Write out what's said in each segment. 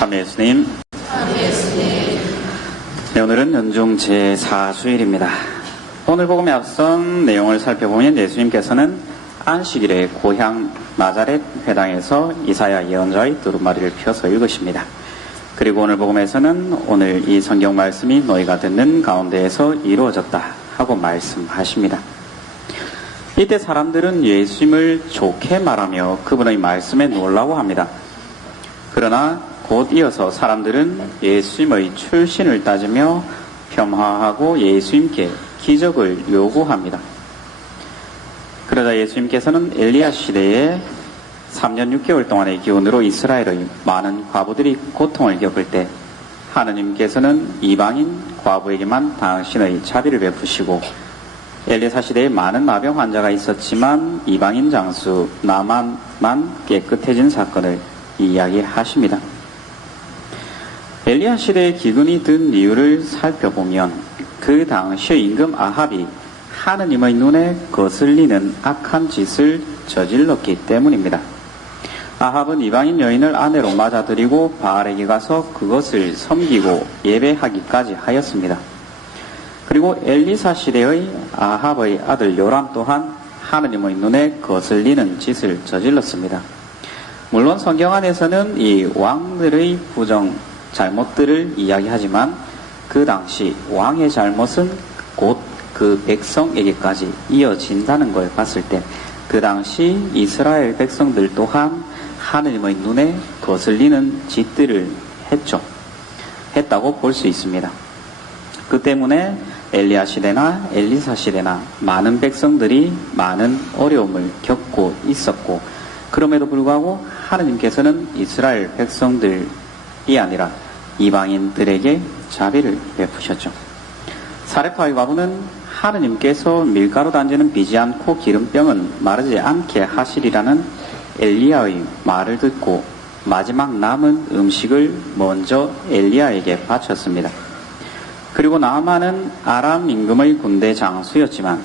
참 예수님. 네, 오늘은 연중 제4주일입니다. 오늘 복음에 앞선 내용을 살펴보면 예수님께서는 안식일에 고향 나자렛 회당에서 이사야 예언자의 두루마리를 펴서 읽으십니다. 그리고 오늘 복음에서는 오늘 이 성경 말씀이 너희가 듣는 가운데에서 이루어졌다 하고 말씀하십니다. 이때 사람들은 예수님을 좋게 말하며 그분의 말씀에 놀라워합니다. 그러나 곧 이어서 사람들은 예수님의 출신을 따지며 폄하하고 예수님께 기적을 요구합니다. 그러자 예수님께서는 엘리야 시대에 3년 6개월 동안의 기온으로 이스라엘의 많은 과부들이 고통을 겪을 때 하느님께서는 이방인 과부에게만 당신의 자비를 베푸시고 엘리사 시대에 많은 나병 환자가 있었지만 이방인 장수 나만만 깨끗해진 사건을 이야기하십니다. 엘리야 시대의 기근이 든 이유를 살펴보면 그 당시의 임금 아합이 하느님의 눈에 거슬리는 악한 짓을 저질렀기 때문입니다. 아합은 이방인 여인을 아내로 맞아들이고 바알에게 가서 그것을 섬기고 예배하기까지 하였습니다. 그리고 엘리사 시대의 아합의 아들 요람 또한 하느님의 눈에 거슬리는 짓을 저질렀습니다. 물론 성경 안에서는 이 왕들의 부정 잘못들을 이야기하지만 그 당시 왕의 잘못은 곧 그 백성에게까지 이어진다는 걸 봤을 때 그 당시 이스라엘 백성들 또한 하느님의 눈에 거슬리는 짓들을 했다고 볼 수 있습니다. 그 때문에 엘리야 시대나 엘리사 시대나 많은 백성들이 많은 어려움을 겪고 있었고, 그럼에도 불구하고 하느님께서는 이스라엘 백성들이 아니라 이방인들에게 자비를 베푸셨죠. 사레파의 과부는 하느님께서 밀가루 단지는 비지 않고 기름병은 마르지 않게 하시리라는 엘리야의 말을 듣고 마지막 남은 음식을 먼저 엘리야에게 바쳤습니다. 그리고 나아만은 아람 임금의 군대 장수였지만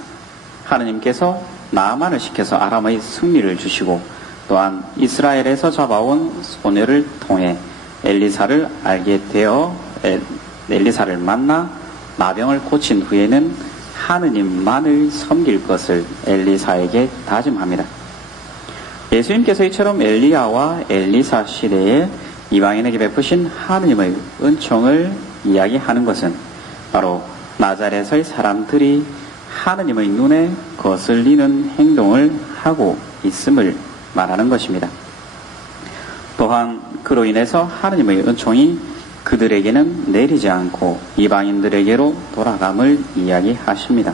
하느님께서 나아만을 시켜서 아람의 승리를 주시고 또한 이스라엘에서 잡아온 소녀를 통해 엘리사를 알게 되어 엘리사를 만나 나병을 고친 후에는 하느님만을 섬길 것을 엘리사에게 다짐합니다. 예수님께서 이처럼 엘리야와 엘리사 시대에 이방인에게 베푸신 하느님의 은총을 이야기하는 것은 바로 나자렛의 사람들이 하느님의 눈에 거슬리는 행동을 하고 있음을 말하는 것입니다. 또한 그로 인해서 하느님의 은총이 그들에게는 내리지 않고 이방인들에게로 돌아감을 이야기하십니다.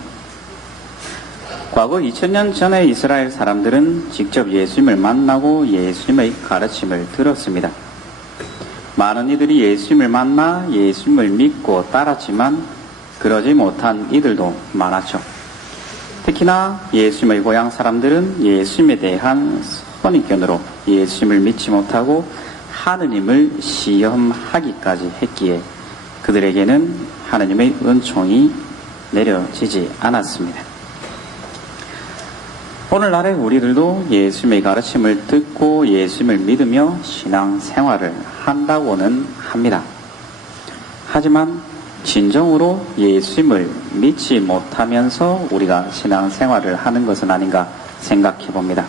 과거 2000년 전에 이스라엘 사람들은 직접 예수님을 만나고 예수님의 가르침을 들었습니다. 많은 이들이 예수님을 만나 예수님을 믿고 따랐지만 그러지 못한 이들도 많았죠. 특히나 예수님의 고향 사람들은 예수님에 대한 선입견으로 예수님을 믿지 못하고 하느님을 시험하기까지 했기에 그들에게는 하느님의 은총이 내려지지 않았습니다. 오늘날의 우리들도 예수님의 가르침을 듣고 예수님을 믿으며 신앙생활을 한다고는 합니다. 하지만 진정으로 예수님을 믿지 못하면서 우리가 신앙생활을 하는 것은 아닌가 생각해 봅니다.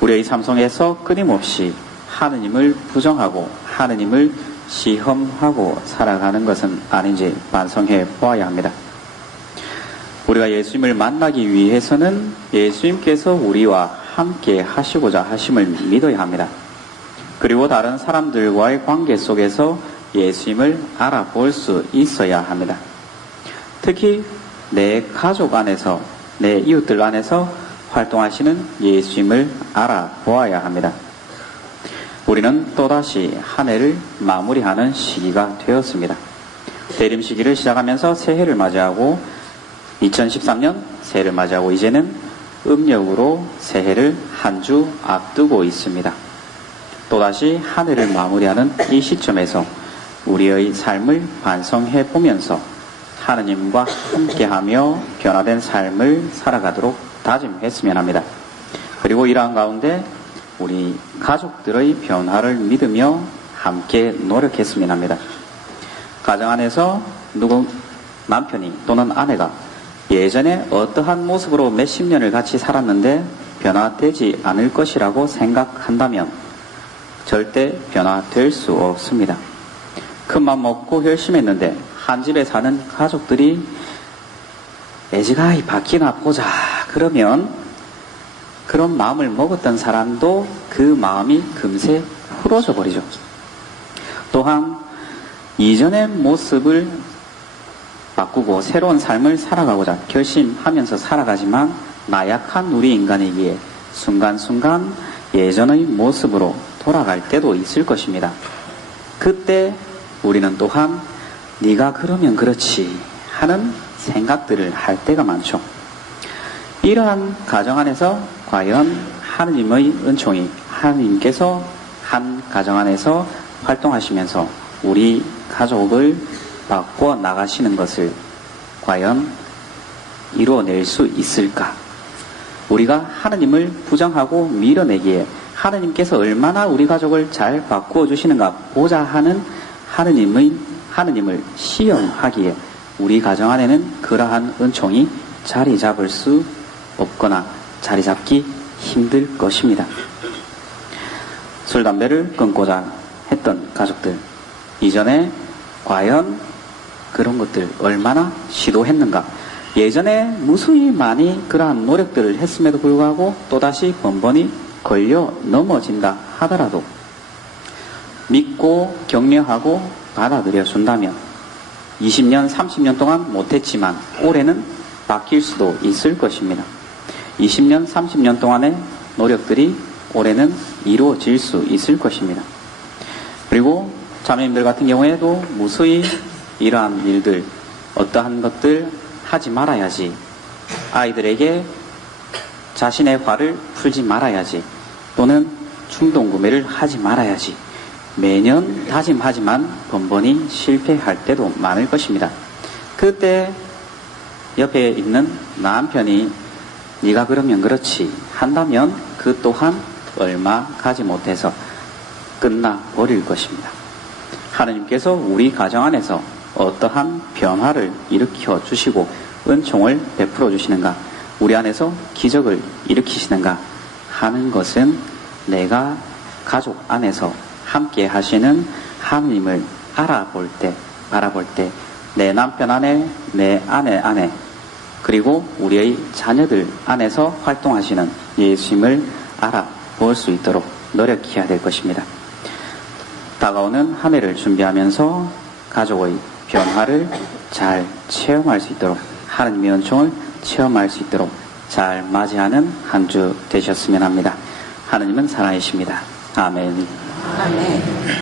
우리의 삶 속에서 끊임없이 하느님을 부정하고 하느님을 시험하고 살아가는 것은 아닌지 반성해 보아야 합니다. 우리가 예수님을 만나기 위해서는 예수님께서 우리와 함께 하시고자 하심을 믿어야 합니다. 그리고 다른 사람들과의 관계 속에서 예수님을 알아볼 수 있어야 합니다. 특히 내 가족 안에서, 내 이웃들 안에서 활동하시는 예수님을 알아보아야 합니다. 우리는 또다시 한 해를 마무리하는 시기가 되었습니다. 대림 시기를 시작하면서 새해를 맞이하고 2013년 새해를 맞이하고 이제는 음력으로 새해를 한 주 앞두고 있습니다. 또다시 한 해를 마무리하는 이 시점에서 우리의 삶을 반성해 보면서 하느님과 함께하며 변화된 삶을 살아가도록 다짐했으면 합니다. 그리고 이러한 가운데 우리 가족들의 변화를 믿으며 함께 노력했으면 합니다. 가정 안에서 남편이 또는 아내가 예전에 어떠한 모습으로 몇십 년을 같이 살았는데 변화되지 않을 것이라고 생각한다면 절대 변화될 수 없습니다. 큰맘 먹고 열심히 한 집에 사는 가족들이 애지가히 바뀌나 보자 그러면 그런 마음을 먹었던 사람도 그 마음이 금세 흐려져 버리죠. 또한 이전의 모습을 바꾸고 새로운 삶을 살아가고자 결심하면서 살아가지만 나약한 우리 인간에게 순간순간 예전의 모습으로 돌아갈 때도 있을 것입니다. 그때 우리는 또한 네가 그러면 그렇지 하는 생각들을 할 때가 많죠. 이러한 가정 안에서 과연 하느님의 은총이 하느님께서 한 가정 안에서 활동하시면서 우리 가족을 바꿔 나가시는 것을 과연 이루어낼 수 있을까? 우리가 하느님을 부정하고 밀어내기에 하느님께서 얼마나 우리 가족을 잘 바꾸어 주시는가 보자 하는 하느님을 시험하기에 우리 가정 안에는 그러한 은총이 자리 잡을 수 없거나 자리 잡기 힘들 것입니다. 술, 담배를 끊고자 했던 가족들, 이전에 과연 그런 것들 얼마나 시도했는가? 예전에 무수히 많이 그러한 노력들을 했음에도 불구하고 또다시 번번이 걸려 넘어진다 하더라도 믿고 격려하고 받아들여 준다면 20년, 30년 동안 못했지만 올해는 바뀔 수도 있을 것입니다. 20년, 30년 동안의 노력들이 올해는 이루어질 수 있을 것입니다. 그리고 자매님들 같은 경우에도 무수히 이러한 일들, 어떠한 것들 하지 말아야지, 아이들에게 자신의 화를 풀지 말아야지, 또는 충동구매를 하지 말아야지 매년 다짐하지만 번번이 실패할 때도 많을 것입니다. 그때 옆에 있는 남편이 네가 그러면 그렇지 한다면 그 또한 얼마 가지 못해서 끝나버릴 것입니다. 하느님께서 우리 가정 안에서 어떠한 변화를 일으켜 주시고 은총을 베풀어 주시는가, 우리 안에서 기적을 일으키시는가 하는 것은 내가 가족 안에서 함께 하시는 하느님을 알아볼 때 내 남편 안에, 내 아내 안에, 그리고 우리의 자녀들 안에서 활동하시는 예수님을 알아볼 수 있도록 노력해야 될 것입니다. 다가오는 한 해를 준비하면서 가족의 변화를 잘 체험할 수 있도록, 하느님의 은총을 체험할 수 있도록 잘 맞이하는 한 주 되셨으면 합니다. 하느님은 살아계십니다. 아멘. 아멘.